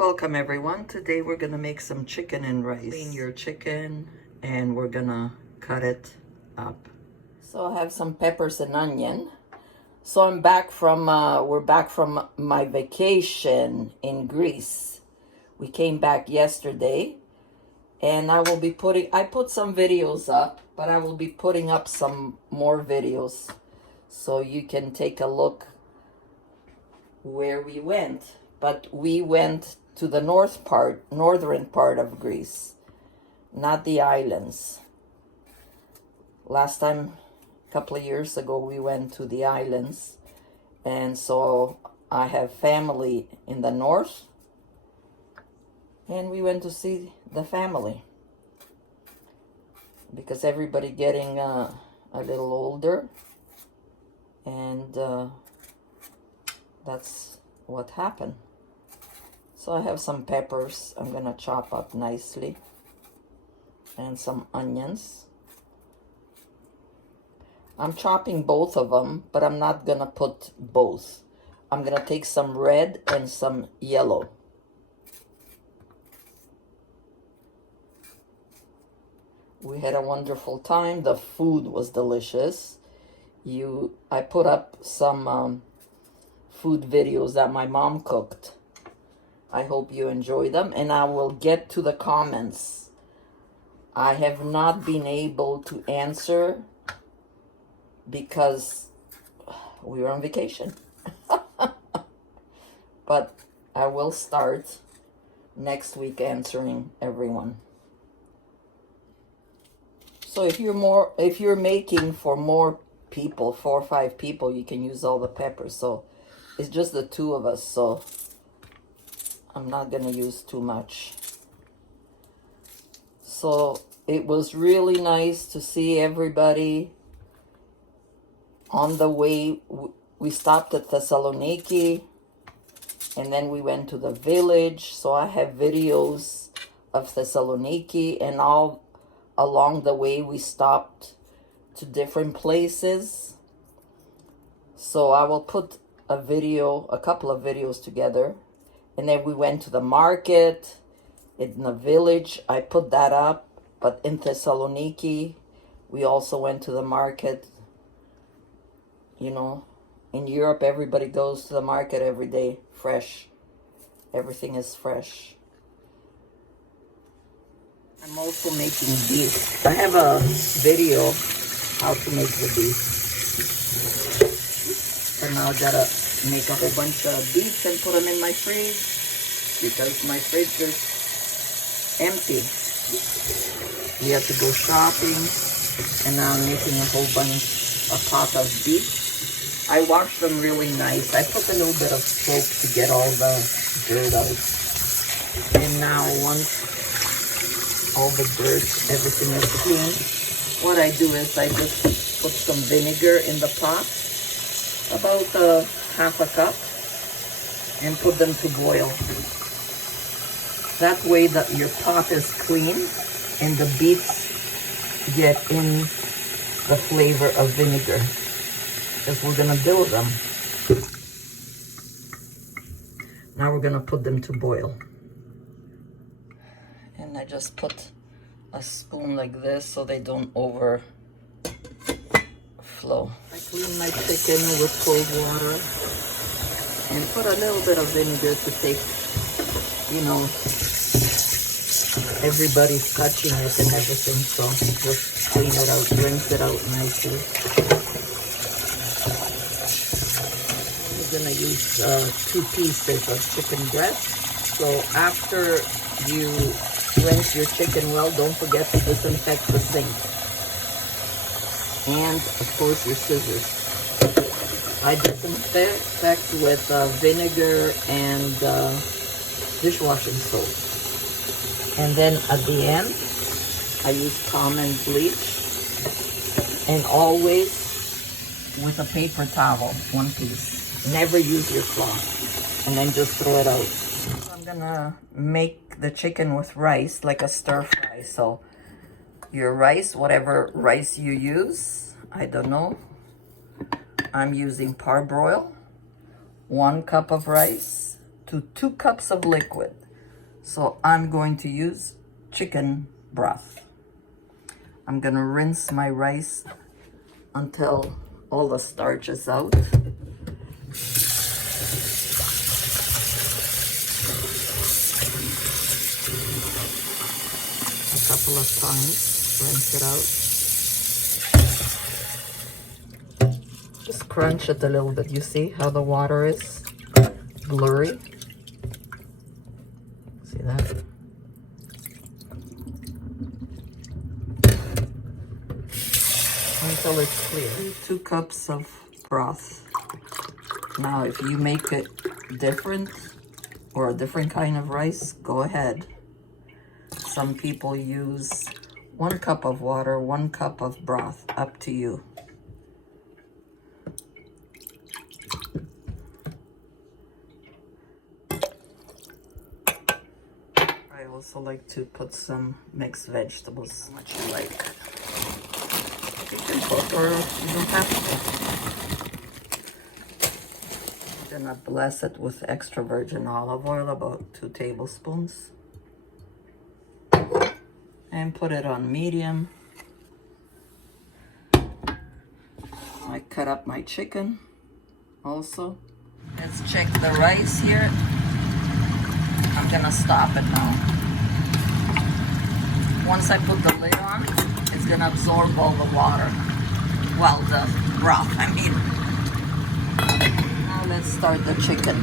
Welcome everyone. Today we're gonna make some chicken and rice. Clean your chicken and we're gonna cut it up. So I have some peppers and onion. So I'm back from, we're back from my vacation in Greece. We came back yesterday and I put some videos up, but I will be putting up some more videos so you can take a look where we went. But we went to the northern part of Greece, not the islands. Last time, a couple of years ago, we went to the islands. And so I have family in the north. And we went to see the family. Because everybody getting a little older. And that's what happened. So I have some peppers I'm gonna chop up nicely and some onions. I'm chopping both of them, but I'm not gonna put both. I'm gonna take some red and some yellow. We had a wonderful time. The food was delicious. I put up some food videos that my mom cooked. I hope you enjoy them, and I will get to the comments. I have not been able to answer because we were on vacation. But I will start next week answering everyone. So if you're making for more people, 4 or 5 people, you can use all the peppers. So it's just the 2 of us, so I'm not gonna use too much. So it was really nice to see everybody. On the way, we stopped at Thessaloniki, and then we went to the village. So I have videos of Thessaloniki, and all along the way we stopped to different places. So I will put a couple of videos together. And then we went to the market in the village. I put that up. But in Thessaloniki, we also went to the market. You know, in Europe, everybody goes to the market every day, fresh. Everything is fresh. I'm also making beef. I have a video how to make the beef. And now I gotta make a whole bunch of beef and put them in my fridge because my fridge is empty. We have to go shopping, and now I'm making a pot of beef. I wash them really nice. I put a little bit of soap to get all the dirt out. And now once all the dirt, everything is clean, what I do is I just put some vinegar in the pot, about half a cup, and put them to boil. That way that your pot is clean and the beets get in the flavor of vinegar, because we're gonna build them. Now we're gonna put them to boil. And I just put a spoon like this so they don't overflow. I clean my chicken with cold water and put a little bit of vinegar to take, you know, everybody's touching it and everything, so just clean it out, rinse it out nicely. We're gonna use 2 pieces of chicken breast. So after you rinse your chicken well, don't forget to disinfect the sink. And of course your scissors. I disinfect with vinegar and dishwashing soap. And then at the end, I use common bleach. And always with a paper towel, 1 piece. Never use your cloth. And then just throw it out. So I'm gonna make the chicken with rice, like a stir fry. So your rice, whatever rice you use, I don't know. I'm using parboil, 1 cup of rice to 2 cups of liquid. So I'm going to use chicken broth. I'm gonna rinse my rice until all the starch is out. A couple of times, rinse it out. Just crunch it a little bit. You see how the water is blurry? See that? Until it's clear. 2 cups of broth. Now, if you make it different or a different kind of rice, go ahead. Some people use 1 cup of water, 1 cup of broth, up to you. I also like to put some mixed vegetables, how much you like. You can put or you don't have to. I'm gonna bless it with extra virgin olive oil, about 2 tablespoons. And put it on medium. I cut up my chicken also. Let's check the rice here. I'm gonna stop it now. Once I put the lid on, it's gonna absorb all the water. Well, the broth, I mean. Now let's start the chicken.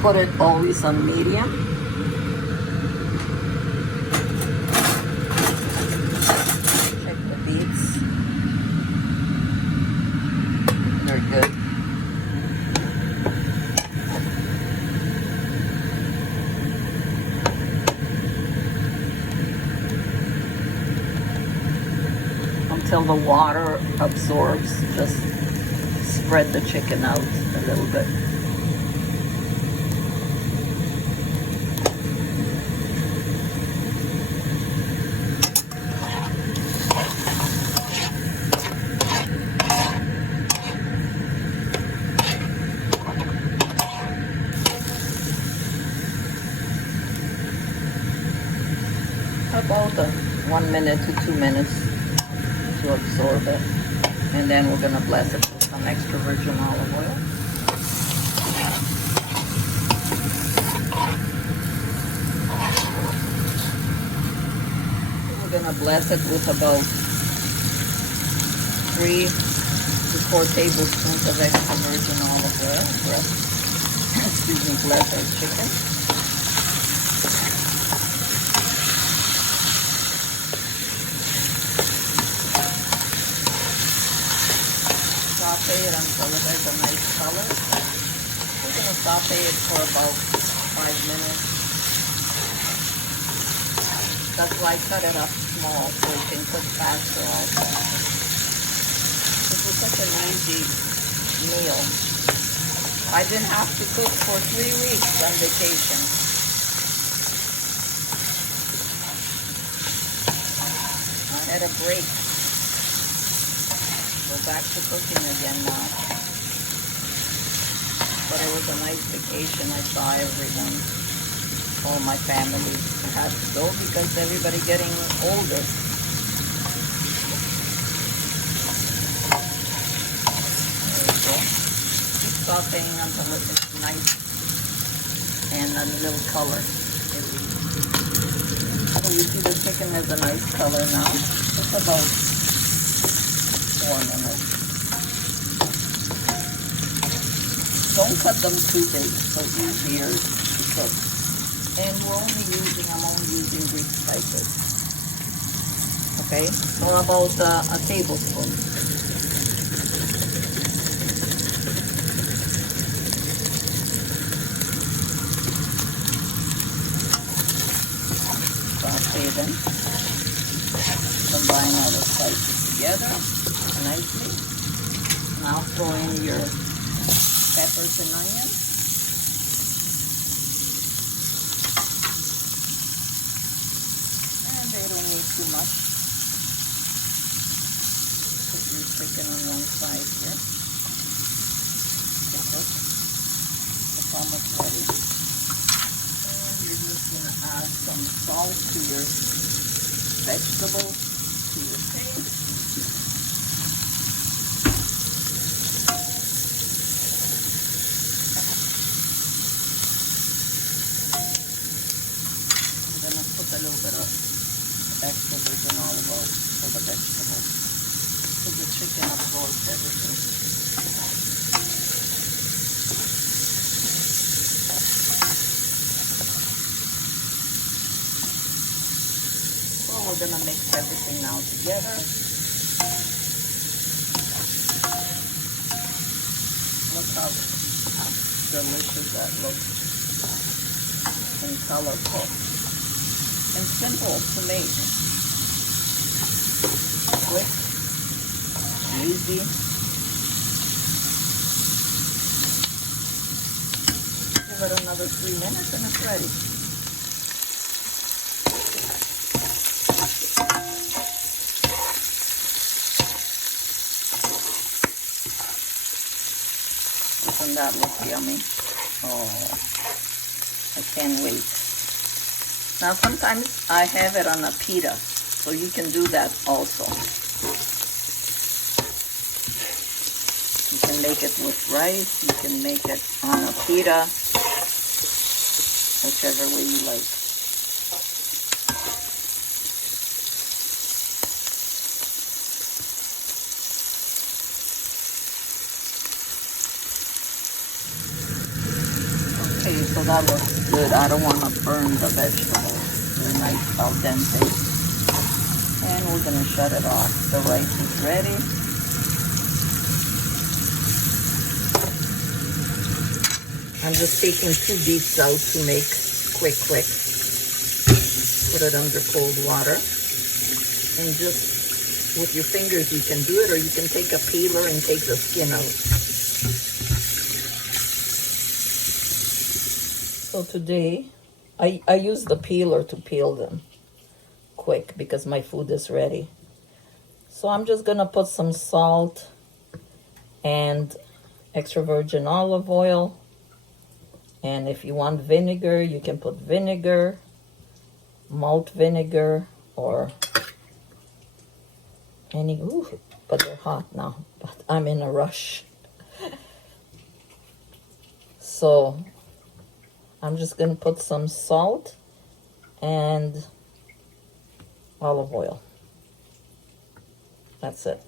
Put it always on medium. Check the beets. They're good. Until the water absorbs, just spread the chicken out a little bit. About 1 minute to 2 minutes to absorb it, and then we're gonna bless it with some extra virgin olive oil. We're gonna bless it with about 3 to 4 tablespoons of extra virgin olive oil. Excuse me, bless our chicken. Saute it until it has a nice color. We're going to saute it for about 5 minutes. That's why I cut it up small so you can cook faster also. This was such an easy meal. I didn't have to cook for 3 weeks on vacation. I had a break. Go back to cooking again now. But it was a nice vacation. I saw everyone, all my family had to go because everybody getting older. There we go. Keep sauteing until it's nice and a little color. So you see the chicken has a nice color now. It's about 4 minutes. Don't cut them too big, so easier to cook. And I'm only using Greek spices. Okay, so about a tablespoon. Saute them. Combine all the spices together nicely. Now throw in your peppers and onions. And they don't need too much. Put your chicken on one side here. It's almost ready. And you just add some salt to your vegetables, to your paste. I'm gonna put a little bit of extra virgin olive oil for the vegetables, so the chicken absorbs everything. So we're gonna mix everything now together. Look how delicious that looks and colorful and simple to make. Quick, easy. Give it another 3 minutes and it's ready. Doesn't that look yummy? Oh, I can't wait. Now sometimes I have it on a pita, so you can do that also. You can make it with rice, you can make it on a pita, whichever way you like. Okay, so that looks good. I don't want to burn the vegetables. They're nice al dente. And we're going to shut it off. The rice is ready. I'm just taking 2 beets out to make quick. Put it under cold water. And just with your fingers you can do it, or you can take a peeler and take the skin out. So today, I use the peeler to peel them quick because my food is ready. So I'm just gonna put some salt and extra virgin olive oil. And if you want vinegar, you can put vinegar, malt vinegar, or any, ooh, but they're hot now, but I'm in a rush. So I'm just gonna put some salt and olive oil. That's it.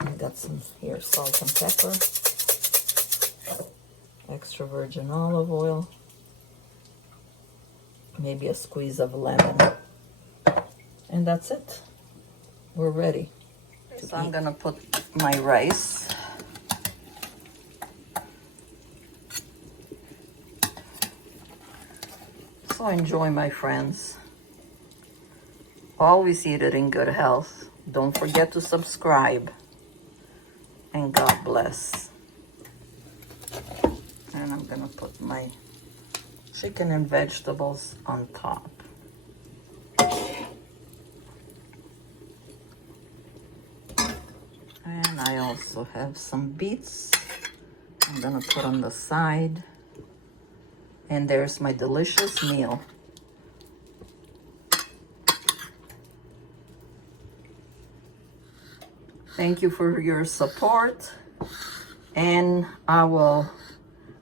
I got some here, salt and pepper, extra virgin olive oil, maybe a squeeze of lemon, and that's it. We're ready. So I'm gonna put my rice. So enjoy, my friends. Always eat it in good health. Don't forget to subscribe. And God bless. And I'm gonna put my chicken and vegetables on top. And I also have some beets I'm gonna put on the side. And there's my delicious meal. Thank you for your support, and I will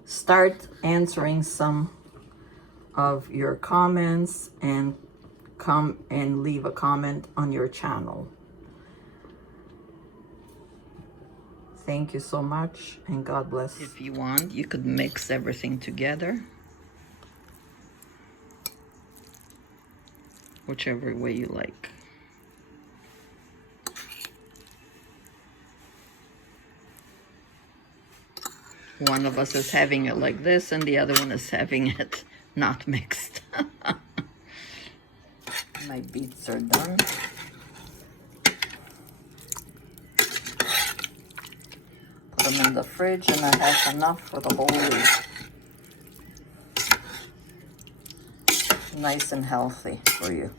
start answering some of your comments and come and leave a comment on your channel. Thank you so much, and God bless. If you want, you could mix everything together, whichever way you like. One of us is having it like this, and the other one is having it not mixed. My beets are done. Put them in the fridge, and I have enough for the whole week. Nice and healthy for you.